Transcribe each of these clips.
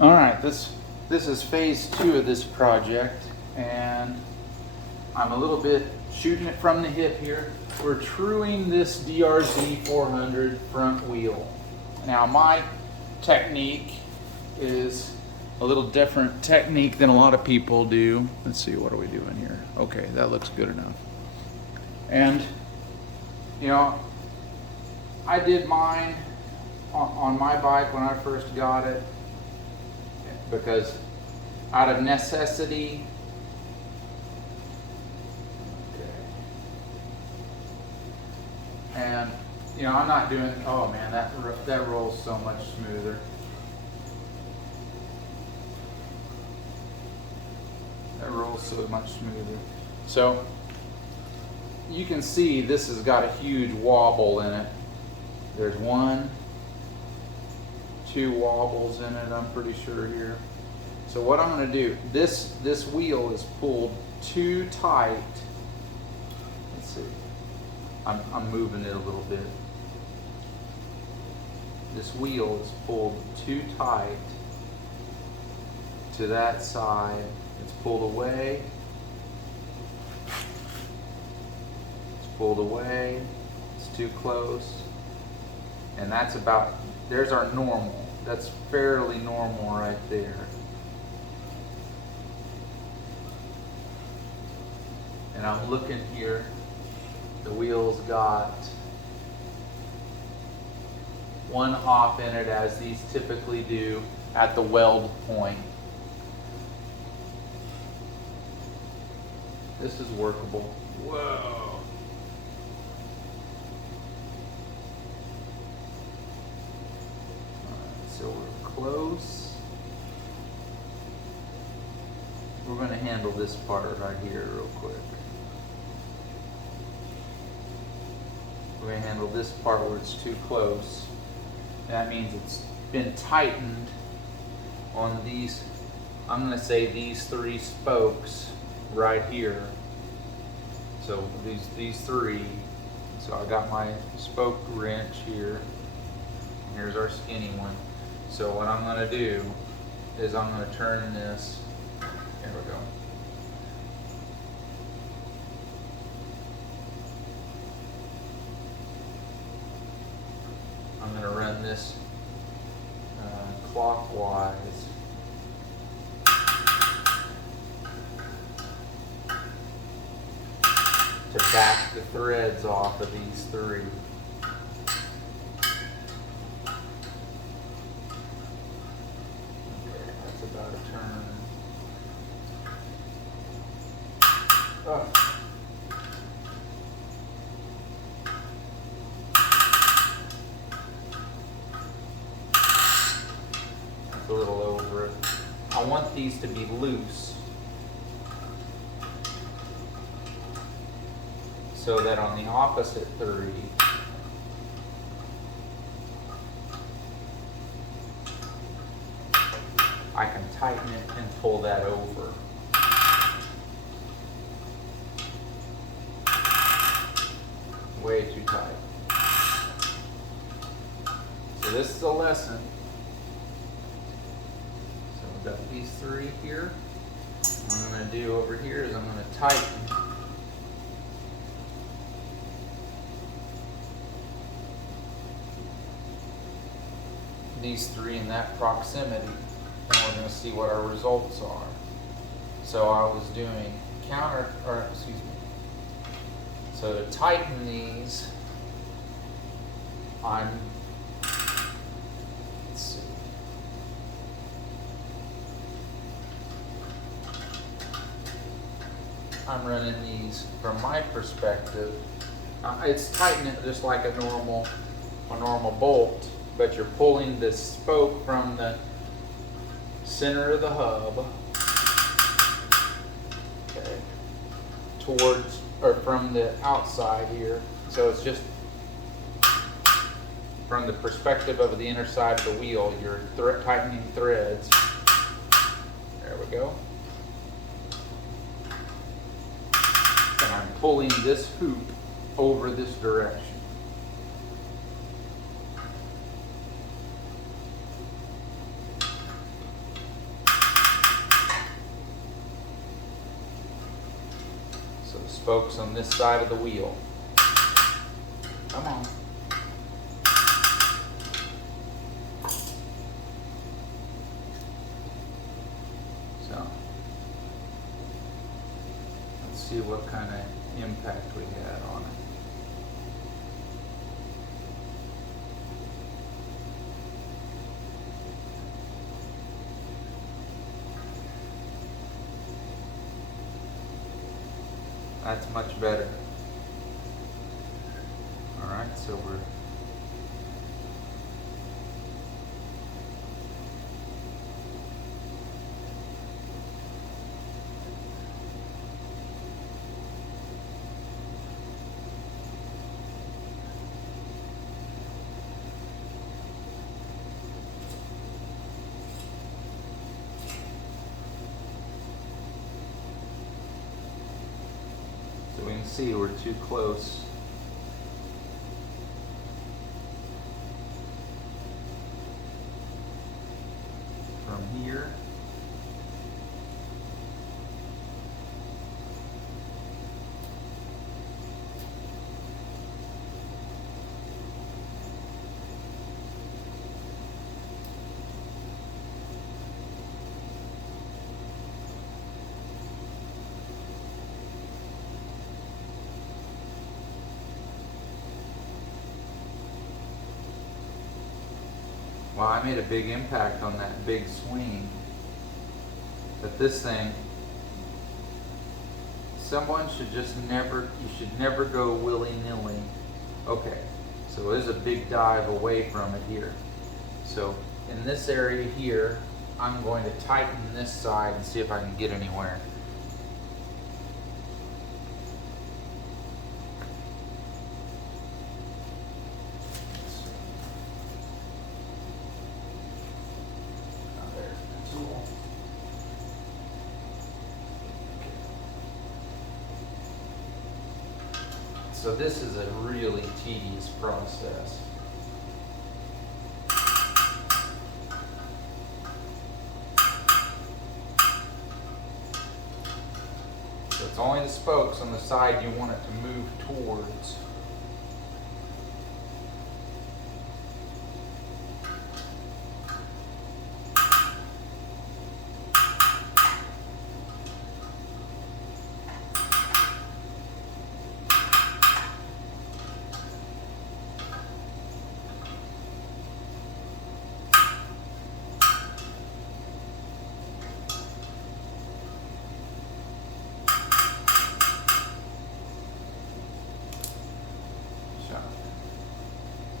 All right, this is phase 2 of this project, and I'm a little bit shooting it from the hip here. We're truing this DRZ 400 front wheel. Now my technique is a little different technique than a lot of people do. Let's see, what are we doing here? Okay, that looks good enough. And you know, I did mine on my bike when I first got it because out of necessity. And you know, I'm not doing, oh man, that rolls so much smoother. That rolls so much smoother. So you can see this has got a huge wobble in it. There's 1, 2 wobbles in it, I'm pretty sure here. So what I'm going to do, this wheel is pulled too tight. Let's see. I'm moving it a little bit. This wheel is pulled too tight to that side. It's pulled away. It's pulled away. It's too close. And that's about, there's our normal. That's fairly normal right there. And I'm looking here. The wheel's got 1 off in it, as these typically do at the weld point. This is workable. Whoa. Alright, so we're close. We're going to handle this part right here real quick. We're going to handle this part where it's too close. That means it's been tightened on these, I'm going to say these 3 spokes right here. So these 3. So I got my spoke wrench here. Here's our skinny one. So what I'm going to do is I'm going to turn this. There we go. I'm going to run this clockwise. To back the threads off of these 3. Okay, that's about a turn. Oh. A little over it. I want these to be loose so that on the opposite 3 I can tighten it and pull that over. Way too tight. So this is a lesson. Got these 3 here. What I'm going to do over here is I'm going to tighten these 3 in that proximity, and we're going to see what our results are. So I was doing so to tighten these, let's see. I'm running these from my perspective. It's tightening just like a normal bolt, but you're pulling the spoke from the center of the hub, okay, towards, or from the outside here. So it's just from the perspective of the inner side of the wheel, you're tightening threads. There we go. And I'm pulling this hoop over this direction. spokes on this side of the wheel. Come on. So, let's see what kind of impact we had on it. That's much better. Alright, so we're so we can see we're too close. From here. Well, I made a big impact on that big swing. But this thing, someone should just never, you should never go willy-nilly. Okay, so there's a big dive away from it here. So in this area here, I'm going to tighten this side and see if I can get anywhere. So this is a really tedious process. So it's only the spokes on the side you want it to move towards.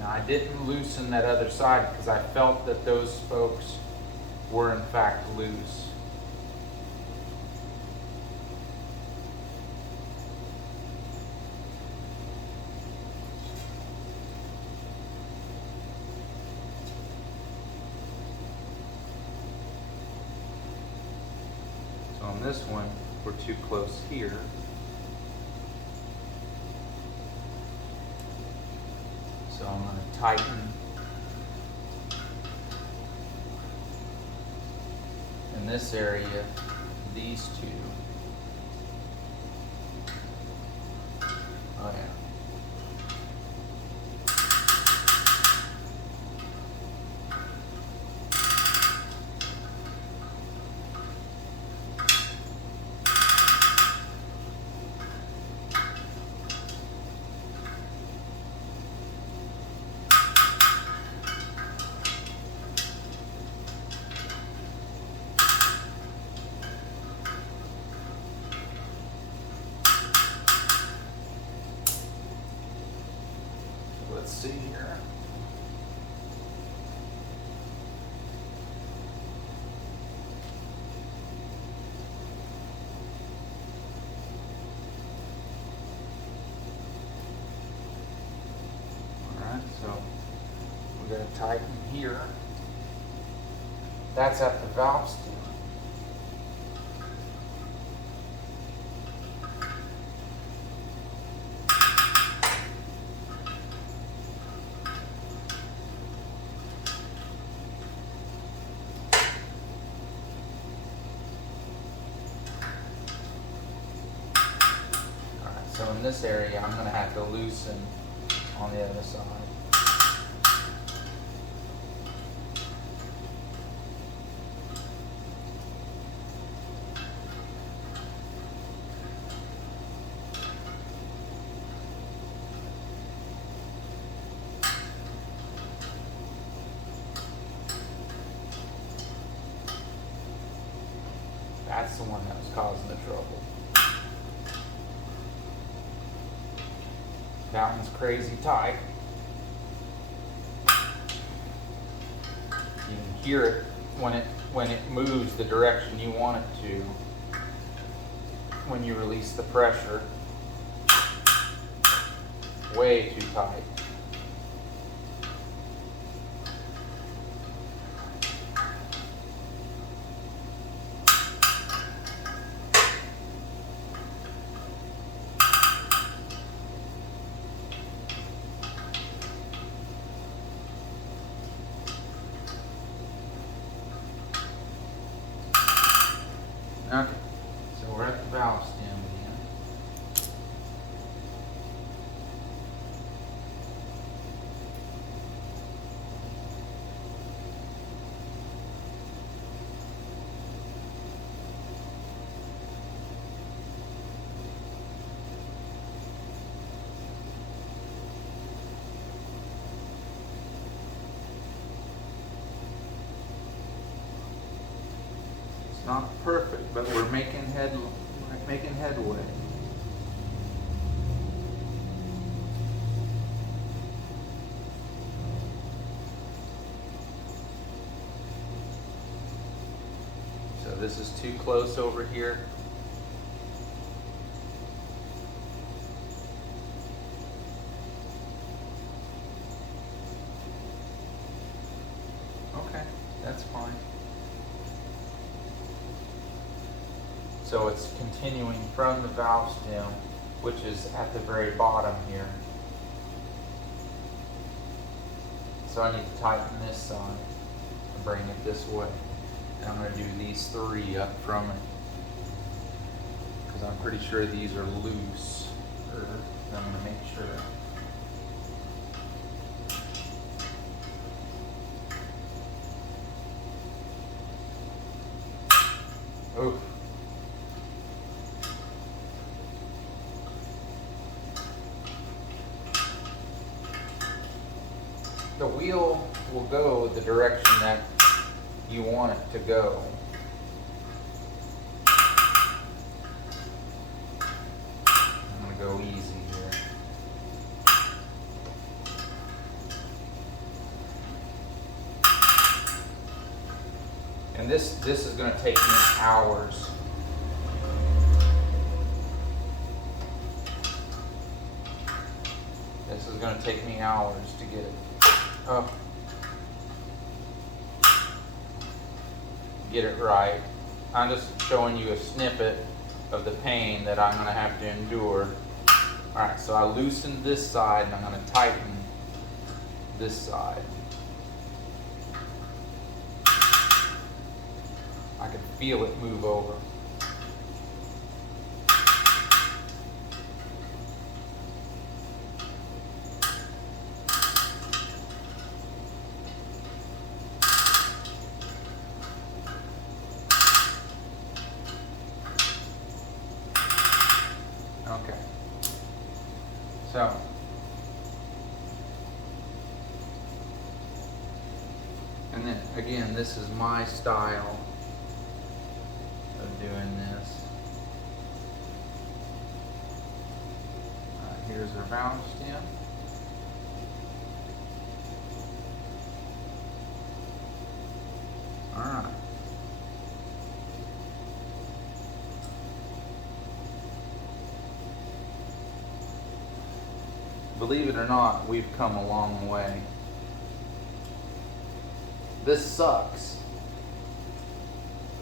Now I didn't loosen that other side because I felt that those spokes were in fact loose. So on this one, we're too close here. So I'm going to tighten in this area these two. Oh yeah. Let's see here. Alright, so we're going to tighten here. That's at the valve stem. this area, I'm going to have to loosen on the other side. That's the one that was causing the trouble. That one's crazy tight. You can hear it when it moves the direction you want it to when you release the pressure. Way too tight. Okay, so we're at the valve stem again. It's not perfect, but we're making headway. So this is too close over here. Okay, that's fine. So it's continuing from the valve stem, which is at the very bottom here. So I need to tighten this side and bring it this way. And I'm going to do these 3 up from it, because I'm pretty sure these are loose. I'm going to make sure. Oof. The wheel will go the direction that you want it to go. I'm going to go easy here. And this is going to take me hours. This is going to take me hours to get it up. Get it right. I'm just showing you a snippet of the pain that I'm going to have to endure. Alright, so I loosened this side and I'm going to tighten this side. I can feel it move over. Okay. So, and then again, this is my style of doing this. Here's our valve stem. All right. Believe it or not, we've come a long way. This sucks,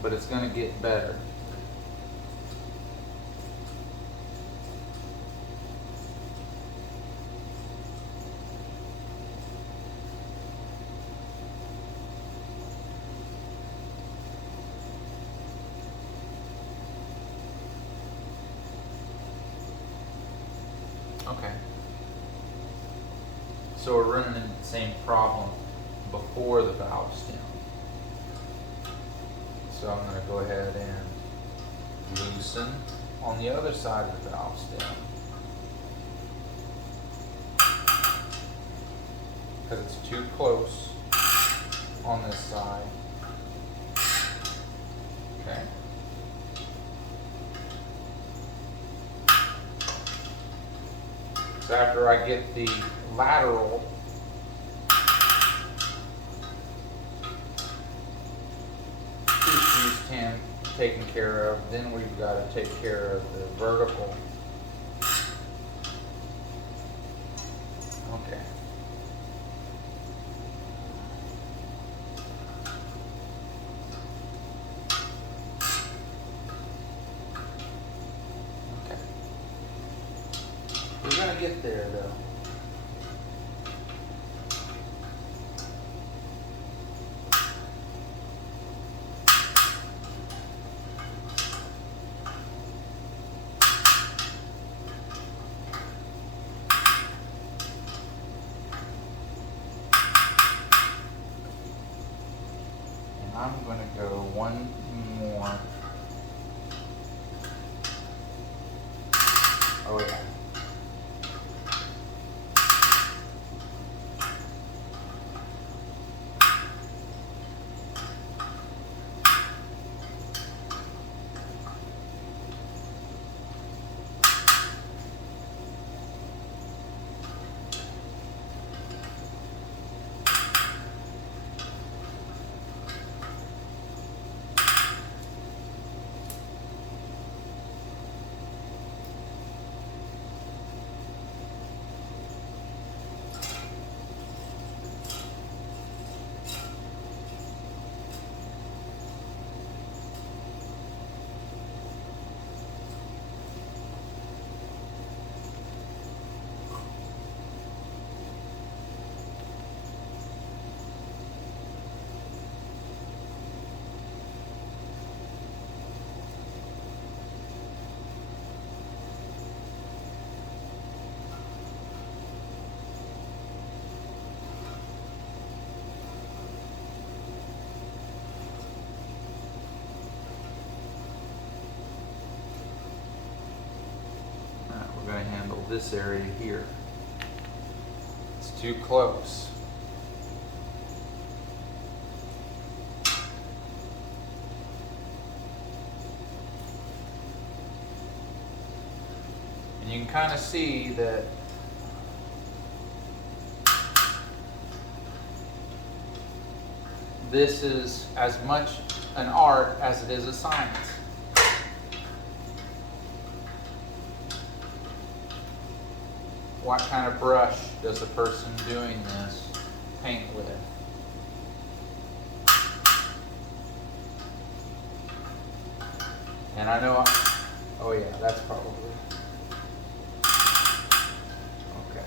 but it's going to get better. Okay. So we're running into the same problem before the valve stem. So I'm going to go ahead and loosen on the other side of the valve stem, because it's too close on this side. Okay. So after I get the lateral issues taken care of, then we've got to take care of the vertical. Okay. Okay. We're going to get there though. I'm going to go one more. Oh yeah. We're going to handle this area here. It's too close. And you can kind of see that this is as much an art as it is a science. What kind of brush does the person doing this paint with? And I know, oh yeah, that's probably, okay.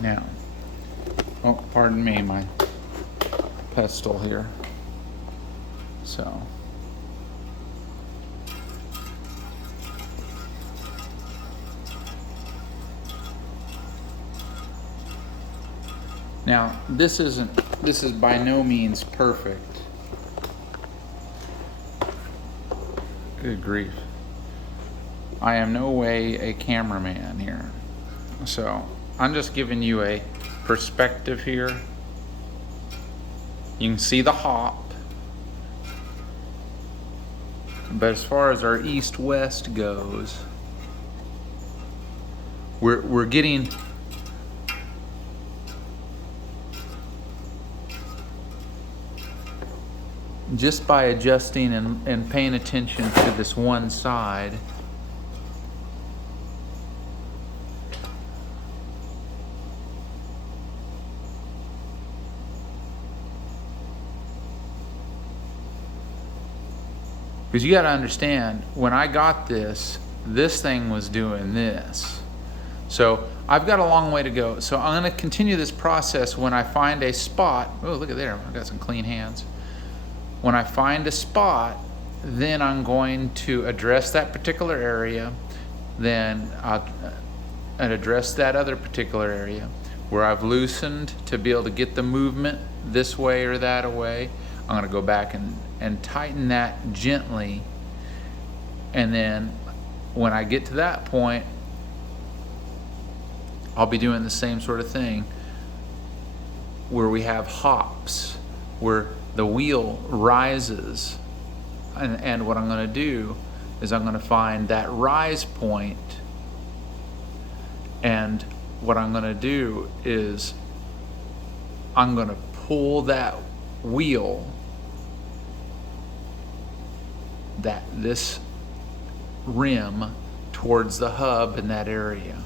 Now, oh, pardon me, my pestle here. So, now this is by no means perfect. Good grief. I am no way a cameraman here. So, I'm just giving you a perspective here. You can see the hop. But as far as our east-west goes, we're getting just by adjusting and paying attention to this one side, Because you got to understand, when I got this thing was doing this. So I've got a long way to go. So I'm going to continue this process when I find a spot. Oh, look at there. I've got some clean hands. When I find a spot, then I'm going to address that particular area. Then I'll address that other particular area where I've loosened to be able to get the movement this way or that way. I'm going to go back and tighten that gently. And then when I get to that point, I'll be doing the same sort of thing where we have hops, where the wheel rises. And what I'm going to do is I'm going to find that rise point, and what I'm going to do is I'm going to pull that wheel, this rim, towards the hub in that area.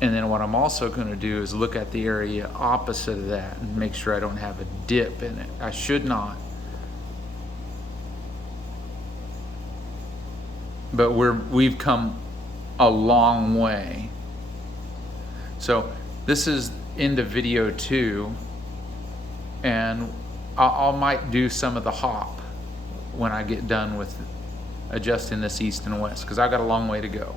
And then what I'm also going to do is look at the area opposite of that and make sure I don't have a dip in it. I should not. But we've come a long way. So this is into video 2, and I might do some of the hop when I get done with adjusting this east and west, because I've got a long way to go.